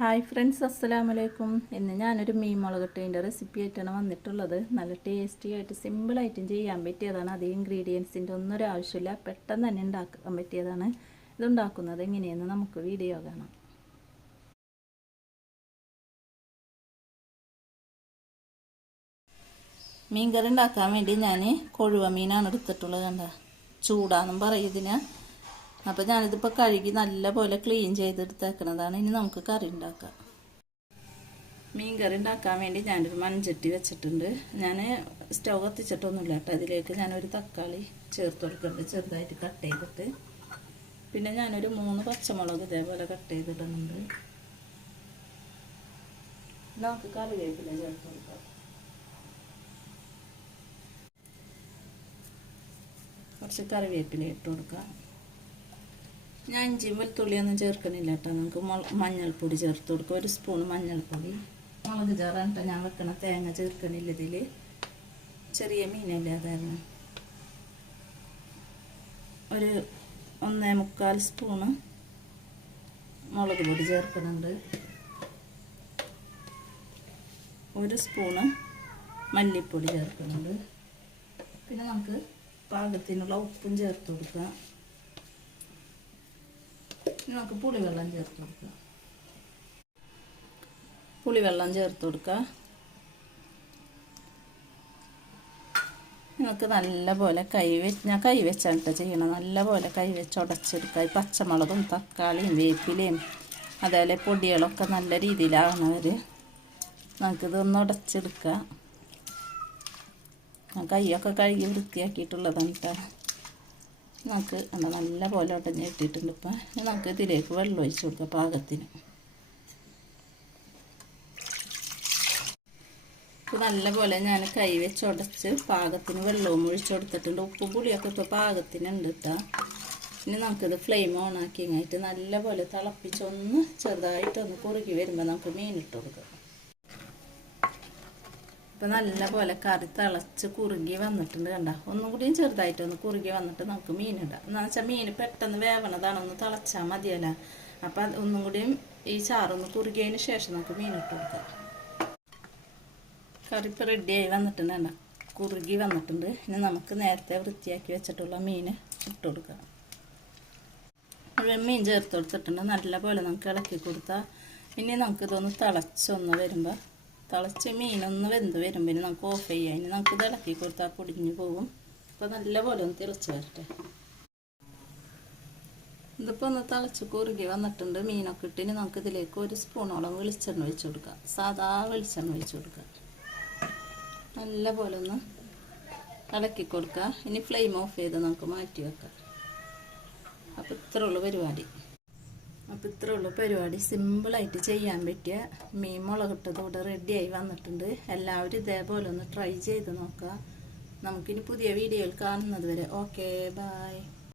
Hi friends അസ്സലാമലൈക്കും ഇന്ന് ഞാനൊരു മീൻ മുളകിട്ടതിന്റെ റെസിപ്പി ആയിട്ടാണ് വന്നിട്ടുള്ളത്. നല്ല ടേസ്റ്റി ആയിട്ട് സിമ്പിളായിട്ടും ചെയ്യാൻ പറ്റിയതാണ്. അതേ ഇൻഗ്രീഡിയൻസിന്റെ ഒന്നും ഒരു ആവശ്യമില്ല. പെട്ടെന്ന് തന്നെ ഉണ്ടാക്കാൻ പറ്റിയതാണ്. ഇതുണ്ടാക്കുന്നത് എങ്ങനെയെന്ന് നമുക്ക് വീഡിയോ കാണാം. മീൻകറി ഉണ്ടാക്കാൻ വേണ്ടി ഞാൻ കൊഴുവ മീനാണ് എടുത്തിട്ടുള്ളത് കണ്ട? ചൂടാന്നും പറയും ഇതിന്. അപ്പോൾ ഞാനിതിപ്പോൾ കഴുകി നല്ലപോലെ ക്ലീൻ ചെയ്തെടുത്തേക്കണതാണ്. ഇനി നമുക്ക് കറി ഉണ്ടാക്കാം. മീൻ കറി ഉണ്ടാക്കാൻ വേണ്ടി ഞാനൊരു മൺചട്ടി വെച്ചിട്ടുണ്ട്. ഞാൻ സ്റ്റൗ കത്തിച്ചിട്ടൊന്നുമില്ല കേട്ടോ അതിലേക്ക്. ഞാനൊരു തക്കാളി ചേർത്ത് കൊടുക്കുന്നുണ്ട്. ചെറുതായിട്ട് കട്ട് ചെയ്തിട്ട്. പിന്നെ ഞാനൊരു മൂന്ന് പച്ചമുളക് ഇതേപോലെ കട്ട് ചെയ്തിടുന്നുണ്ട്. നമുക്ക് കറിവേപ്പില ചേർത്ത് കൊടുക്കാം. കുറച്ച് കറിവേപ്പില ഇട്ട് കൊടുക്കാം. ഞാൻ ഇഞ്ചിയും വെളുത്തുള്ളിയൊന്നും ചേർക്കണില്ല കേട്ടോ. നമുക്ക് മഞ്ഞൾപ്പൊടി ചേർത്ത് കൊടുക്കും. ഒരു സ്പൂൺ മഞ്ഞൾപ്പൊടി. മുളക് ചേറാണ് കേട്ടോ. ഞാൻ വെക്കണ തേങ്ങ ചേർക്കണില്ല ഇതിൽ ചെറിയ മീനല്ലേ അതായിരുന്നു. ഒരു ഒന്നേ മുക്കാൽ സ്പൂണ് മുളക് പൊടി ചേർക്കുന്നുണ്ട് ഒരു സ്പൂണ് മല്ലിപ്പൊടി ചേർക്കുന്നുണ്ട് പിന്നെ നമുക്ക് പാകത്തിനുള്ള ഉപ്പും ചേർത്ത് കൊടുക്കാം. നമുക്ക് പുളിവെള്ളം ചേർത്ത് കൊടുക്കാം. പുളിവെള്ളം ചേർത്ത് കൊടുക്കുക നിങ്ങൾക്ക് നല്ലപോലെ കൈ വെച്ച് ഞാൻ കൈ വെച്ചാണ് ചെയ്യണം നല്ലപോലെ കൈ വെച്ച് ഉടച്ചെടുക്കുക ഈ പച്ചമുളകും തക്കാളിയും വേപ്പിലയും അതേപോലെ പൊടികളൊക്കെ നല്ല രീതിയിലാവണവർ നമുക്കിതൊന്ന് ഉടച്ചെടുക്കുക ഞാൻ കൈയൊക്കെ കഴുകി വൃത്തിയാക്കിയിട്ടുള്ളതാണ് കേട്ടോ നമുക്ക് എന്താ നല്ല പോലെ ഉടഞ്ഞ് ഇട്ടിട്ടുണ്ട് ഇപ്പം. നമുക്ക് ഇതിലേക്ക് വെള്ളം ഒഴിച്ച് കൊടുക്കാം പാകത്തിന്. ഇപ്പം നല്ല പോലെ ഞാൻ കൈ വെച്ച് ഉടച്ച് പാകത്തിന് വെള്ളവും ഒഴിച്ചു കൊടുത്തിട്ടുണ്ട്. ഉപ്പും പുളിയൊക്കെ ഇപ്പോൾ പാകത്തിനുണ്ട് കേട്ടോ. ഇനി നമുക്കിത് ഫ്ലെയിം ഓൺ ആക്കി കഴിഞ്ഞിട്ട് നല്ല പോലെ തിളപ്പിച്ചൊന്ന് ചെറുതായിട്ടൊന്ന് കുറുകി വരുമ്പോൾ നമുക്ക് മീനിട്ട് കൊടുക്കാം. ഇപ്പം നല്ല പോലെ കറി തിളച്ച് കുറുകി വന്നിട്ടുണ്ട് കണ്ട. ഒന്നും കൂടിയും ചെറുതായിട്ട് ഒന്ന് കുറുകി വന്നിട്ട് നമുക്ക് മീനിടാം എന്ന് വെച്ചാൽ മീൻ പെട്ടെന്ന് വേവണതാണ് ഒന്ന് തിളച്ചാൽ മതിയല്ല. അപ്പം അത് ഒന്നും കൂടിയും ഈ ചാറൊന്ന് കുറുകിയതിന് ശേഷം നമുക്ക് മീനിട്ട് കൊടുക്കാം. കറി ഇപ്പം റെഡിയായി വന്നിട്ടുണ്ട് കുറുകി വന്നിട്ടുണ്ട്. ഇനി നമുക്ക് നേരത്തെ വൃത്തിയാക്കി വെച്ചിട്ടുള്ള മീൻ ഇട്ട് കൊടുക്കാം. മീൻ ചേർത്ത് കൊടുത്തിട്ടുണ്ട്. നല്ല പോലെ നമുക്ക് ഇളക്കി കൊടുത്താൽ ഇനി നമുക്കിതൊന്ന് തിളച്ചൊന്ന് വരുമ്പോൾ തിളച്ച് മീനൊന്ന് വെന്ത് വരുമ്പോൾ നമുക്ക് ഓഫ് ചെയ്യാം. ഇനി നമുക്ക് തിളക്കി കൊടുത്താൽ പൊടിഞ്ഞു പോകും. അപ്പോൾ നല്ലപോലെ ഒന്ന് തിളച്ച് വരട്ടെ. ഇതിപ്പോൾ ഒന്ന് തിളച്ച് കുറുകി വന്നിട്ടുണ്ട് മീനൊക്കെ ഇട്ട്. ഇനി നമുക്ക് ഇതിലേക്ക് ഒരു സ്പൂണോളം വെളിച്ചെണ്ണ ഒഴിച്ചു കൊടുക്കാം. സാധാ വെളിച്ചെണ്ണ ഒഴിച്ചു കൊടുക്കുക നല്ലപോലെ ഒന്ന് ഇളക്കി കൊടുക്കുക ഇനി ഫ്ലെയിം ഓഫ് ചെയ്ത് നമുക്ക് മാറ്റി വെക്കാം. അപ്പോൾ ഇത്രേ ഉള്ളൂ പരിപാടി. അപ്പോൾ ഇത്രേ ഉള്ളൂ. പരിപാടി സിമ്പിളായിട്ട് ചെയ്യാൻ പറ്റിയ മീൻ മുളകിട്ടത് റെഡിയായി വന്നിട്ടുണ്ട്. എല്ലാവരും ഇതേപോലെ ഒന്ന് ട്രൈ ചെയ്ത് നോക്കുക. നമുക്കിനി പുതിയ വീഡിയോയിൽ കാണുന്നത് വരെ. Okay bye